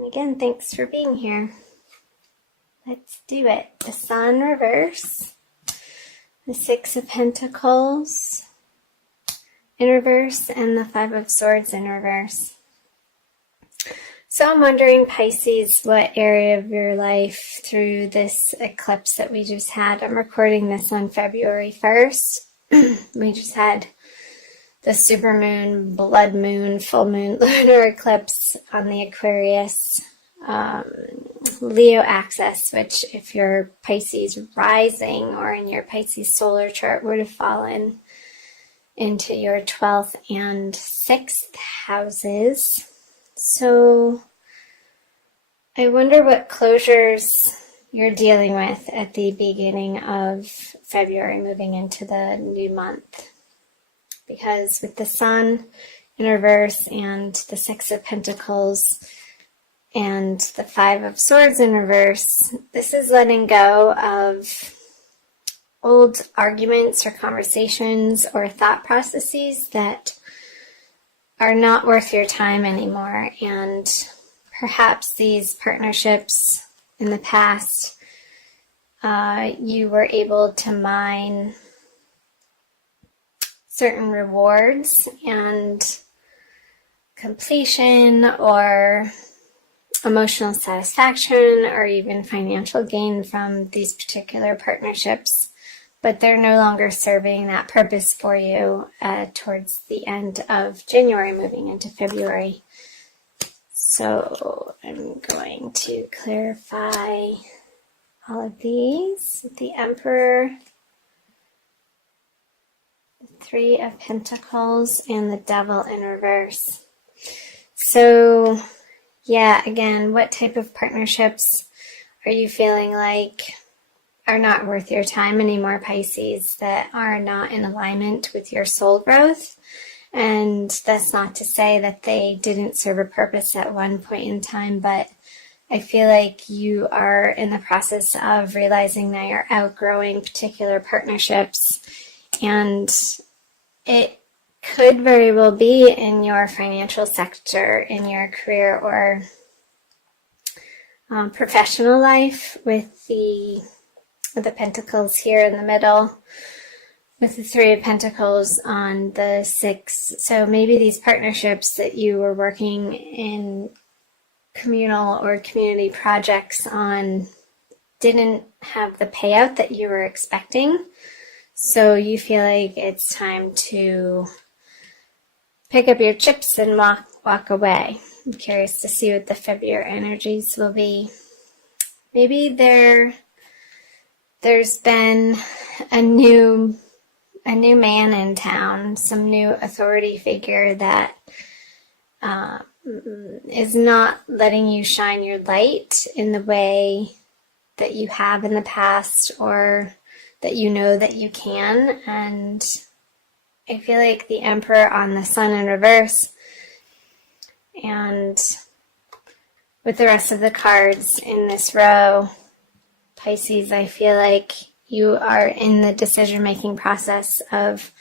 And again, thanks for being here. Let's do it. The Sun reverse, the Six of Pentacles in reverse, and the Five of Swords in reverse. So I'm wondering, Pisces, what area of your life through this eclipse that we just had? I'm recording this on February 1st. We just had the supermoon, blood moon, full moon, lunar eclipse on the Aquarius Leo axis, which if you're Pisces rising or in your Pisces solar chart would have fallen into your 12th and 6th houses. So I wonder what closures you're dealing with at the beginning of February, moving into the new month. Because with the Sun in reverse and the Six of Pentacles and the Five of Swords in reverse, this is letting go of old arguments or conversations or thought processes that are not worth your time anymore. And perhaps these partnerships in the past, you were able to mine certain rewards and completion or emotional satisfaction or even financial gain from these particular partnerships, but they're no longer serving that purpose for you towards the end of January, moving into February. So I'm going to clarify all of these with the Emperor, the Three of Pentacles, and the Devil in reverse. So yeah, again, what type of partnerships are you feeling like are not worth your time anymore, Pisces, that are not in alignment with your soul growth? And that's not to say that they didn't serve a purpose at one point in time, but I feel like you are in the process of realizing that you're outgrowing particular partnerships, and it could very well be in your financial sector, in your career or professional life, with the Pentacles here in the middle, with the Three of Pentacles on the 6. So maybe these partnerships that you were working in communal or community projects on didn't have the payout that you were expecting. So you feel like it's time to pick up your chips and walk away. I'm curious to see what the February energies will be. Maybe there's been a new man in town, some new authority figure that is not letting you shine your light in the way that you have in the past, or that you know that you can. And I feel like the Emperor on the Sun in reverse, and with the rest of the cards in this row, Pisces, I feel like you are in the decision-making process of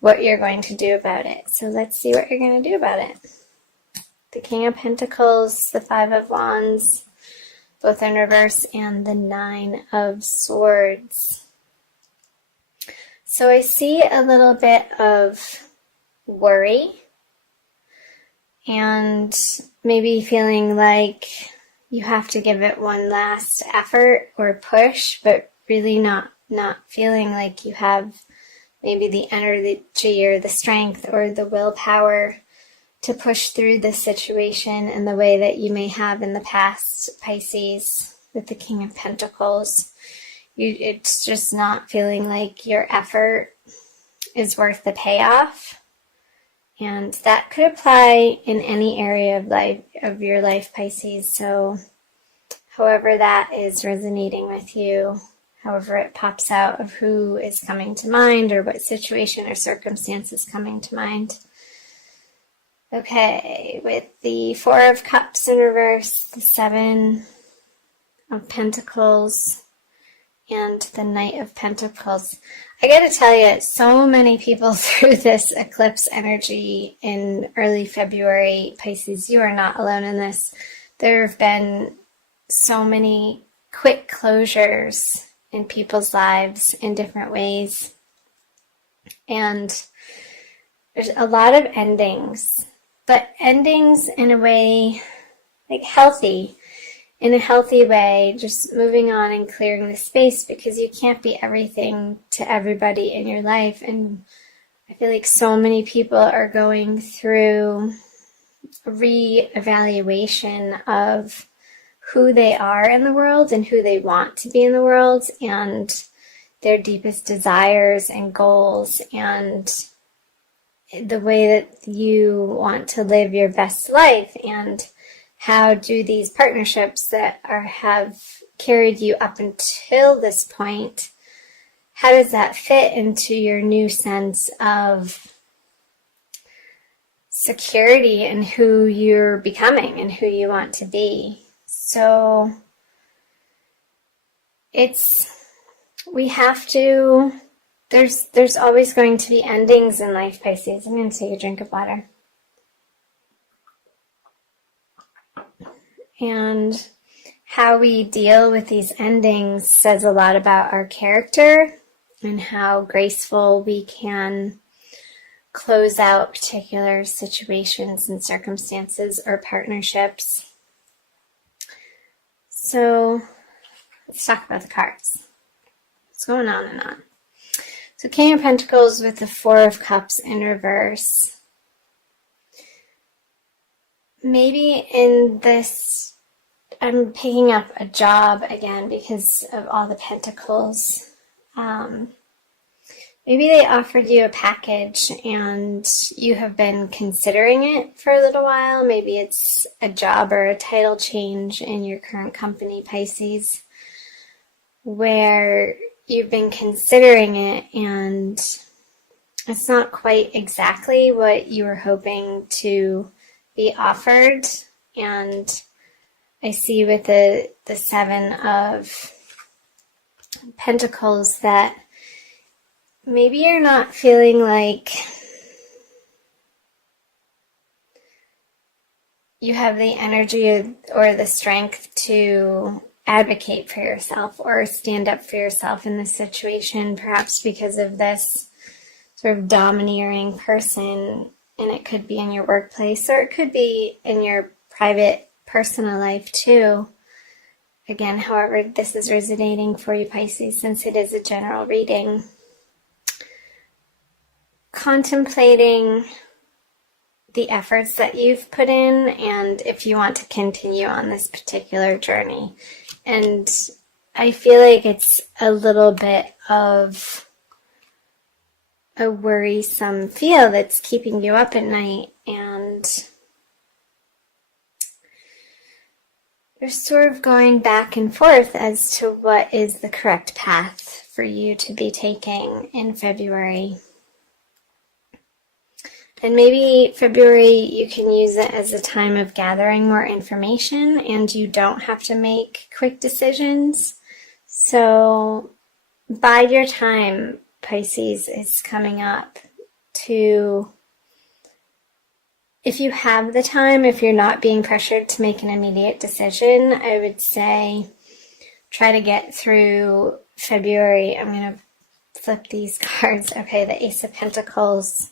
what you're going to do about it. So let's see what you're going to do about it. The King of Pentacles, the Five of Wands, both in reverse, and the Nine of Swords. So I see a little bit of worry and maybe feeling like you have to give it one last effort or push, but really not feeling like you have maybe the energy or the strength or the willpower to push through this situation in the way that you may have in the past, Pisces, with the King of Pentacles. It's just not feeling like your effort is worth the payoff. And that could apply in any area of your life, Pisces. So however that is resonating with you, however it pops out of who is coming to mind or what situation or circumstance is coming to mind. Okay, with the Four of Cups in reverse, the Seven of Pentacles, and the Knight of Pentacles. I gotta tell you, so many people through this eclipse energy in early February, Pisces, you are not alone in this. there have been so many quick closures in people's lives in different ways. And there's a lot of endings, but endings in a way, like healthy, in a healthy way, just moving on and clearing the space, because you can't be everything to everybody in your life. And I feel like so many people are going through a re-evaluation of who they are in the world and who they want to be in the world, and their deepest desires and goals, and the way that you want to live your best life, and how do these partnerships that have carried you up until this point, how does that fit into your new sense of security and who you're becoming and who you want to be? So we have to, there's always going to be endings in life, Pisces. I'm going to take a drink of water. And how we deal with these endings says a lot about our character and how graceful we can close out particular situations and circumstances or partnerships. So let's talk about the cards. It's going on and on. So King of Pentacles with the Four of Cups in reverse. Maybe in this, I'm picking up a job again because of all the pentacles. Maybe they offered you a package and you have been considering it for a little while. Maybe it's a job or a title change in your current company, Pisces, where you've been considering it and it's not quite exactly what you were hoping to be offered. And I see with the Seven of Pentacles that maybe you're not feeling like you have the energy or the strength to advocate for yourself or stand up for yourself in this situation, perhaps because of this sort of domineering person. And it could be in your workplace or it could be in your private personal life too. Again, however this is resonating for you, Pisces, since it is a general reading. Contemplating the efforts that you've put in and if you want to continue on this particular journey. And I feel like it's a little bit of a worrisome feel that's keeping you up at night, and you're sort of going back and forth as to what is the correct path for you to be taking in February. And maybe February you can use it as a time of gathering more information and you don't have to make quick decisions. So bide your time, Pisces, is coming up to, if you have the time, if you're not being pressured to make an immediate decision, I would say try to get through February. I'm going to flip these cards. Okay, the Ace of Pentacles,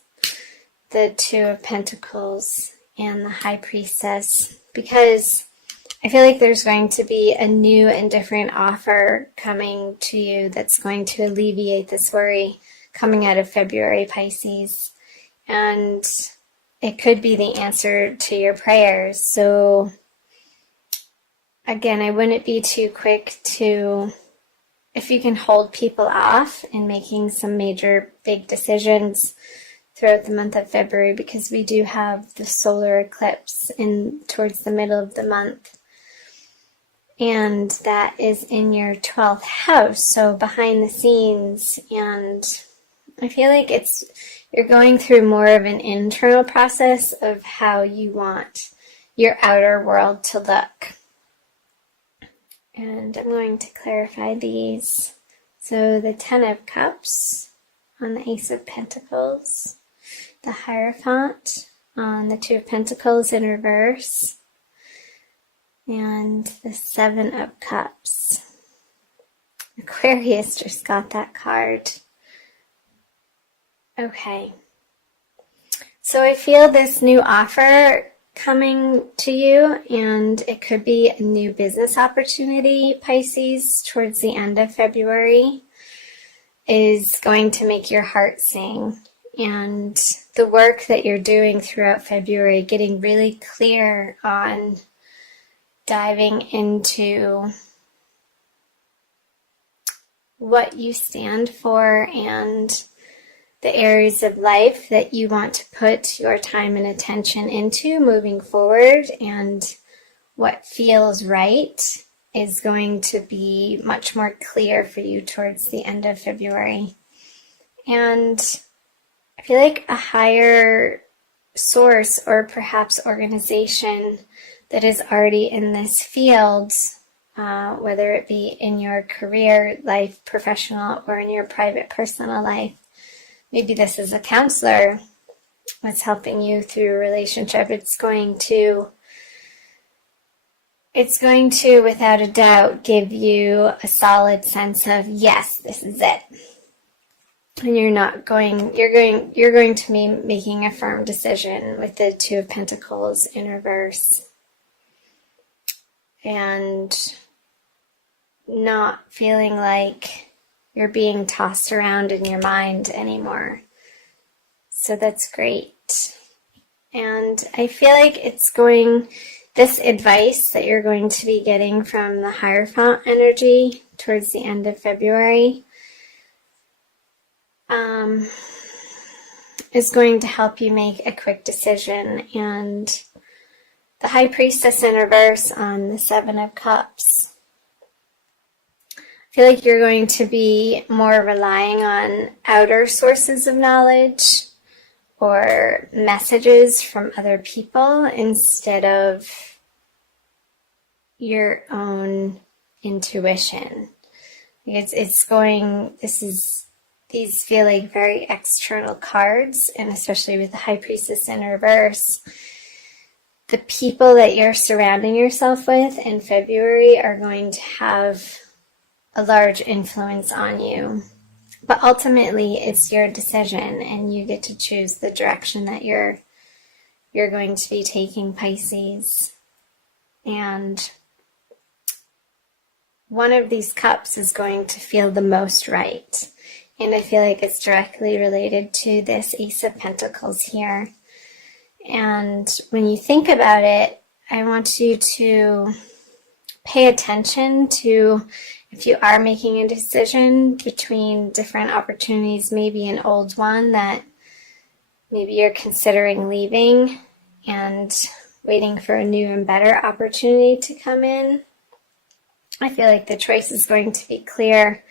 the Two of Pentacles, and the High Priestess, because I feel like there's going to be a new and different offer coming to you that's going to alleviate this worry coming out of February, Pisces. And it could be the answer to your prayers. So again, I wouldn't be too quick to, if you can hold people off in making some major big decisions throughout the month of February, because we do have the solar eclipse towards the middle of the month. And that is in your 12th house, so behind the scenes. And I feel like you're going through more of an internal process of how you want your outer world to look. And I'm going to clarify these. So the Ten of Cups on the Ace of Pentacles, the Hierophant on the Two of Pentacles in reverse, and the Seven of Cups. Aquarius just got that card. Okay. So I feel this new offer coming to you, and it could be a new business opportunity, Pisces, towards the end of February, is going to make your heart sing. And the work that you're doing throughout February, getting really clear on diving into what you stand for and the areas of life that you want to put your time and attention into moving forward, and what feels right is going to be much more clear for you towards the end of February. And I feel like a higher source, or perhaps organization, that is already in this field, whether it be in your career life, professional, or in your private personal life. Maybe this is a counselor that's helping you through a relationship. It's going to, without a doubt, give you a solid sense of, yes, this is it. And you're going to be making a firm decision with the Two of Pentacles in reverse. And not feeling like you're being tossed around in your mind anymore. So that's great. And I feel like this advice that you're going to be getting from the Hierophant energy towards the end of February is going to help you make a quick decision. And the High Priestess in reverse on the Seven of Cups, I feel like you're going to be more relying on outer sources of knowledge or messages from other people instead of your own intuition. These feel like very external cards, and especially with the High Priestess in reverse, the people that you're surrounding yourself with in February are going to have a large influence on you. But ultimately, it's your decision, and you get to choose the direction that you're going to be taking, Pisces. And one of these cups is going to feel the most right. And I feel like it's directly related to this Ace of Pentacles here. And when you think about it, I want you to pay attention to, if you are making a decision between different opportunities, maybe an old one that maybe you're considering leaving and waiting for a new and better opportunity to come in, I feel like the choice is going to be clear.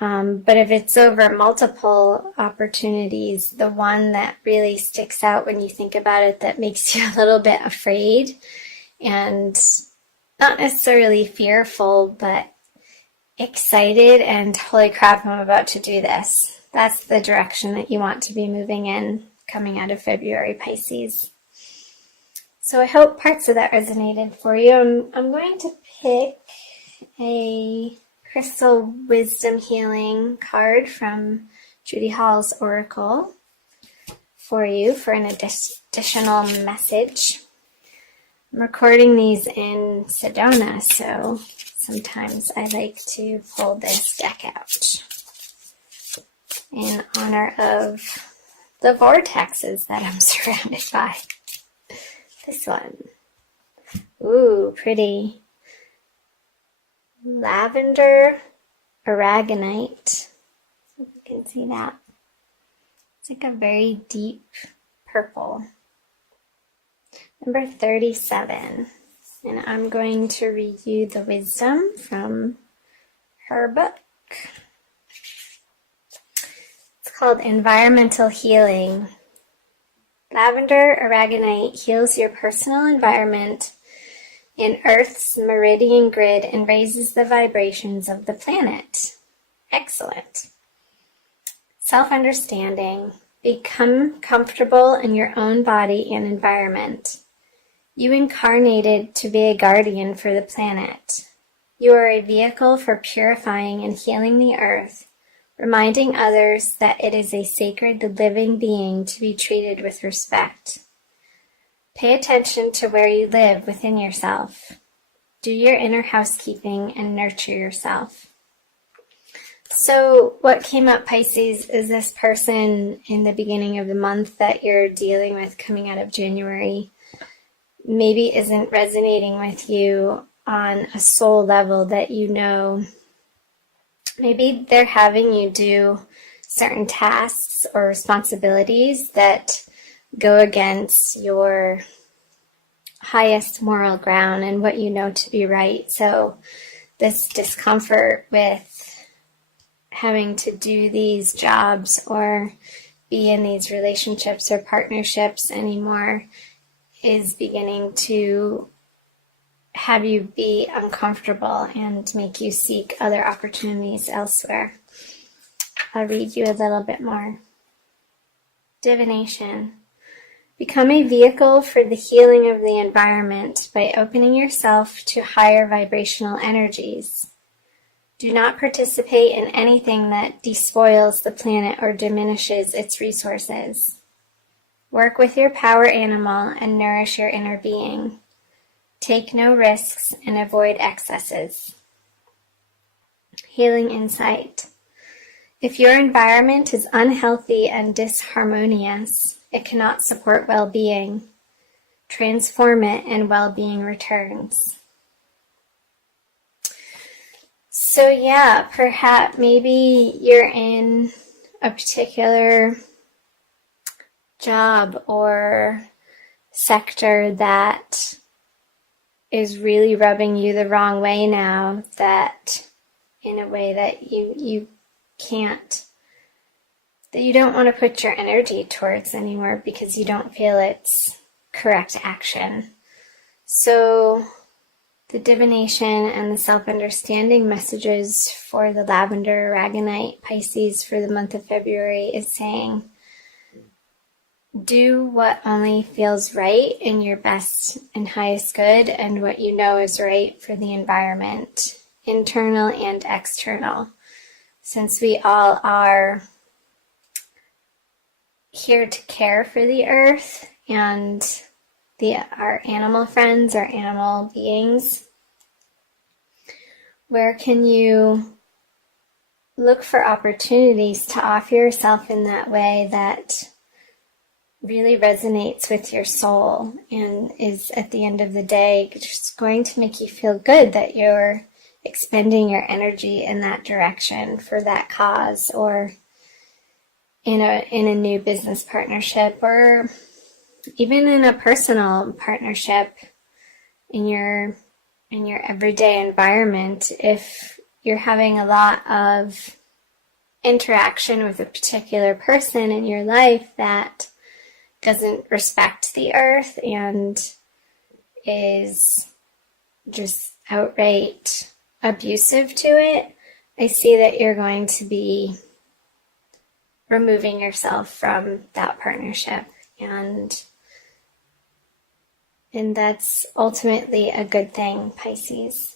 But if it's over multiple opportunities, the one that really sticks out when you think about it, that makes you a little bit afraid and not necessarily fearful, but excited and holy crap, I'm about to do this. That's the direction that you want to be moving in coming out of February, Pisces. So I hope parts of that resonated for you. I'm going to pick a Crystal Wisdom Healing card from Judy Hall's Oracle for you for an additional message. I'm recording these in Sedona, so sometimes I like to pull this deck out in honor of the vortexes that I'm surrounded by. This one. Ooh, pretty. Lavender aragonite. If you can see that. It's like a very deep purple. Number 37. And I'm going to read you the wisdom from her book. It's called Environmental Healing. Lavender aragonite heals your personal environment in Earth's meridian grid and raises the vibrations of the planet. Excellent. Self-understanding. Become comfortable in your own body and environment. You incarnated to be a guardian for the planet. You are a vehicle for purifying and healing the earth, reminding others that it is a sacred living being to be treated with respect. Pay attention to where you live within yourself. Do your inner housekeeping and nurture yourself. So what came up, Pisces, is this person in the beginning of the month that you're dealing with coming out of January maybe isn't resonating with you on a soul level that you know. Maybe they're having you do certain tasks or responsibilities that go against your highest moral ground and what you know to be right. So this discomfort with having to do these jobs or be in these relationships or partnerships anymore is beginning to have you be uncomfortable and make you seek other opportunities elsewhere. I'll read you a little bit more. Divination. Become a vehicle for the healing of the environment by opening yourself to higher vibrational energies. Do not participate in anything that despoils the planet or diminishes its resources. Work with your power animal and nourish your inner being. Take no risks and avoid excesses. Healing insight. If your environment is unhealthy and disharmonious, it cannot support well-being. Transform it and well-being returns. So yeah, perhaps maybe you're in a particular job or sector that is really rubbing you the wrong way now, that in a way that you can't, that you don't want to put your energy towards anymore because you don't feel it's correct action. So the divination and the self-understanding messages for the lavender aragonite Pisces for the month of February is saying, do what only feels right in your best and highest good and what you know is right for the environment, internal and external. Since we all are here to care for the earth and our animal friends, our animal beings, where can you look for opportunities to offer yourself in that way that really resonates with your soul and is at the end of the day just going to make you feel good that you're expending your energy in that direction for that cause, or in a new business partnership, or even in a personal partnership in your everyday environment. If you're having a lot of interaction with a particular person in your life that doesn't respect the earth and is just outright abusive to it, I see that you're going to be removing yourself from that partnership, and that's ultimately a good thing, Pisces.